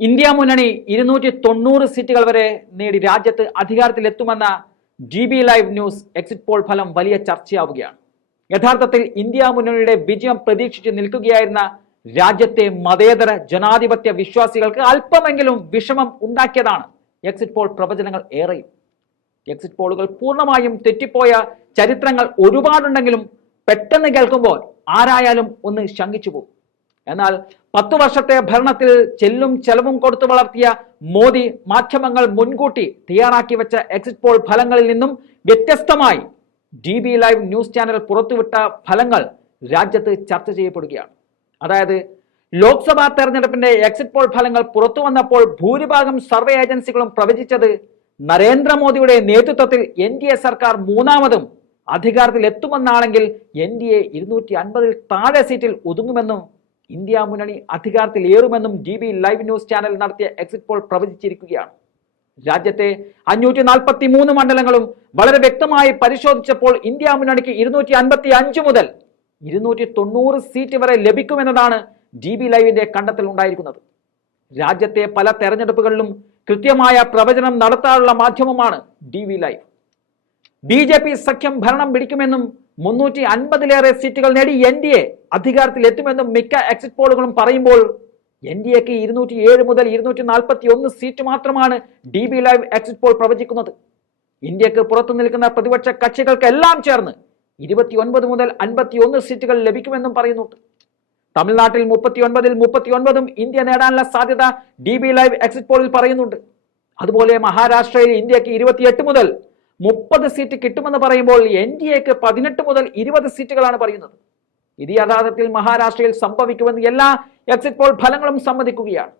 India മുന്നണി ഇരുന്നൂറ്റി തൊണ്ണൂറ് സീറ്റുകൾ വരെ നേടി രാജ്യത്ത് അധികാരത്തിലെത്തുമെന്ന G B live news exit poll ഫലം വലിയ ചർച്ചയാവുകയാണ്. യഥാർത്ഥത്തിൽ ഇന്ത്യ മുന്നണിയുടെ വിജയം പ്രതീക്ഷിച്ച് നിൽക്കുകയായിരുന്ന രാജ്യത്തെ മതേതര ജനാധിപത്യ വിശ്വാസികൾക്ക് അല്പമെങ്കിലും വിഷമം ഉണ്ടാക്കിയതാണ് എക്സിറ്റ് പോൾ പ്രവചനങ്ങൾ ഏറെയും. എക്സിറ്റ് പോളുകൾ പൂർണമായും തെറ്റിപ്പോയ ചരിത്രങ്ങൾ ഒരുപാടുണ്ടെങ്കിലും പെട്ടെന്ന് കേൾക്കുമ്പോൾ ആരായാലും ഒന്ന് ശങ്കിച്ചു പോകും എന്നാൽ പത്തു വർഷത്തെ ഭരണത്തിൽ ചെല്ലും ചെലവും കൊടുത്തു വളർത്തിയ മോദി മാധ്യമങ്ങൾ മുൻകൂട്ടി തയ്യാറാക്കി വെച്ച എക്സിറ്റ് പോൾ ഫലങ്ങളിൽ നിന്നും വ്യത്യസ്തമായി D B live news channel പുറത്തുവിട്ട ഫലങ്ങൾ രാജ്യത്ത് ചർച്ച ചെയ്യപ്പെടുകയാണ്. അതായത് ലോക്സഭാ തെരഞ്ഞെടുപ്പിന്റെ എക്സിറ്റ് പോൾ ഫലങ്ങൾ പുറത്തു വന്നപ്പോൾ ഭൂരിഭാഗം സർവേ ഏജൻസികളും പ്രവചിച്ചത് നരേന്ദ്രമോദിയുടെ നേതൃത്വത്തിൽ എൻ ഡി എ സർക്കാർ മൂന്നാമതും അധികാരത്തിൽ എത്തുമെന്നാണെങ്കിൽ എൻ ഡി എ ഇരുന്നൂറ്റി അൻപതിൽ താഴെ സീറ്റിൽ ഒതുങ്ങുമെന്നും ഇന്ത്യ മുന്നണി അധികാരത്തിൽ ഏറുമെന്നും D B live news channel നടത്തിയ എക്സിറ്റ് പോൾ പ്രവചിച്ചിരിക്കുകയാണ്. രാജ്യത്തെ അഞ്ഞൂറ്റി നാൽപ്പത്തി മൂന്ന് മണ്ഡലങ്ങളും വളരെ വ്യക്തമായി പരിശോധിച്ചപ്പോൾ ഇന്ത്യ മുന്നണിക്ക് ഇരുന്നൂറ്റി അൻപത്തി അഞ്ച് മുതൽ ഇരുന്നൂറ്റി തൊണ്ണൂറ് സീറ്റ് വരെ ലഭിക്കുമെന്നതാണ് ഡി ബി ലൈവിന്റെ കണ്ടെത്തൽ ഉണ്ടായിരിക്കുന്നത് രാജ്യത്തെ പല തെരഞ്ഞെടുപ്പുകളിലും കൃത്യമായ പ്രവചനം നടത്താനുള്ള മാധ്യമമാണ് D V live. B J P സഖ്യം ഭരണം പിടിക്കുമെന്നും മുന്നൂറ്റി അൻപതിലേറെ സീറ്റുകൾ നേടി എൻ ഡി എ അധികാരത്തിൽ എത്തുമെന്നും മിക്ക എക്സിറ്റ് പോളുകളും പറയുമ്പോൾ എൻ ഡി എക്ക് ഇരുന്നൂറ്റി ഏഴ് മുതൽ ഇരുന്നൂറ്റി നാൽപ്പത്തി ഒന്ന് സീറ്റ് മാത്രമാണ് D B live exit poll പ്രവചിക്കുന്നത്. ഇന്ത്യയ്ക്ക് പുറത്തു നിൽക്കുന്ന പ്രതിപക്ഷ കക്ഷികൾക്കെല്ലാം ചേർന്ന് ഇരുപത്തി ഒൻപത് മുതൽ അൻപത്തി ഒന്ന് സീറ്റുകൾ ലഭിക്കുമെന്നും പറയുന്നുണ്ട്. തമിഴ്നാട്ടിൽ മുപ്പത്തി ഒൻപതിൽ മുപ്പത്തി ഒൻപതും ഇന്ത്യ നേടാനുള്ള സാധ്യത ഡി ബി ലൈവ് എക്സിറ്റ് പോളിൽ പറയുന്നുണ്ട്. അതുപോലെ മഹാരാഷ്ട്രയിൽ ഇന്ത്യയ്ക്ക് ഇരുപത്തിയെട്ട് മുതൽ മുപ്പത് സീറ്റ് കിട്ടുമെന്ന് പറയുമ്പോൾ എൻ ഡി എക്ക് പതിനെട്ട് മുതൽ ഇരുപത് സീറ്റുകളാണ് പറയുന്നത്. ഇത് യഥാർത്ഥത്തിൽ മഹാരാഷ്ട്രയിൽ സംഭവിക്കുമെന്ന് എല്ലാ എക്സിറ്റ് പോൾ ഫലങ്ങളും സമ്മതിക്കുകയാണ്.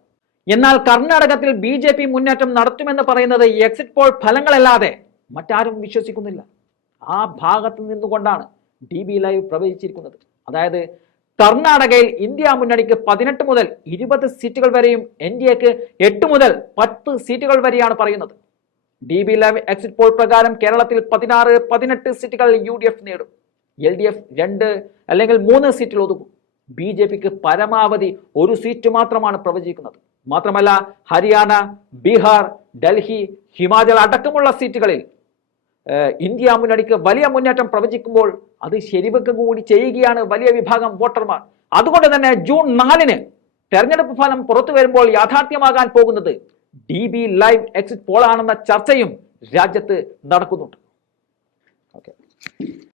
എന്നാൽ കർണാടകത്തിൽ ബി ജെ പി മുന്നേറ്റം നടത്തുമെന്ന് പറയുന്നത് എക്സിറ്റ് പോൾ ഫലങ്ങളല്ലാതെ മറ്റാരും വിശ്വസിക്കുന്നില്ല. ആ ഭാഗത്ത് നിന്നുകൊണ്ടാണ് ഡി ബി ലൈവ് പ്രവചിച്ചിരിക്കുന്നത്. അതായത് കർണാടകയിൽ ഇന്ത്യ മുന്നണിക്ക് പതിനെട്ട് മുതൽ ഇരുപത് സീറ്റുകൾ വരെയും എൻ ഡി എക്ക് എട്ട് മുതൽ പത്ത് സീറ്റുകൾ വരെയാണ് പറയുന്നത്. D B live exit poll പ്രകാരം കേരളത്തിൽ പതിനാറ് പതിനെട്ട് സീറ്റുകൾ യു ഡി എഫ് നേടും. എൽ ഡി എഫ് രണ്ട് അല്ലെങ്കിൽ മൂന്ന് സീറ്റിൽ ഒതുക്കും ബി ജെ പിക്ക് പരമാവധി ഒരു സീറ്റ് മാത്രമാണ് പ്രവചിക്കുന്നത്. മാത്രമല്ല ഹരിയാന ബീഹാർ ഡൽഹി ഹിമാചൽ അടക്കമുള്ള സീറ്റുകളിൽ ഇന്ത്യ മുന്നണിക്ക് വലിയ മുന്നേറ്റം പ്രവചിക്കുമ്പോൾ അത് ശരിവെക്കുക കൂടി ചെയ്യുകയാണ് വലിയ വിഭാഗം വോട്ടർമാർ. അതുകൊണ്ട് തന്നെ ജൂൺ നാലിന് തെരഞ്ഞെടുപ്പ് ഫലം പുറത്തു വരുമ്പോൾ യാഥാർത്ഥ്യമാകാൻ പോകുന്നത് ഡി ബി ലൈവ് എക്സിറ്റ് പോളാണെന്ന ചർച്ചയും രാജ്യത്ത് നടക്കുന്നുണ്ട്. ഓക്കെ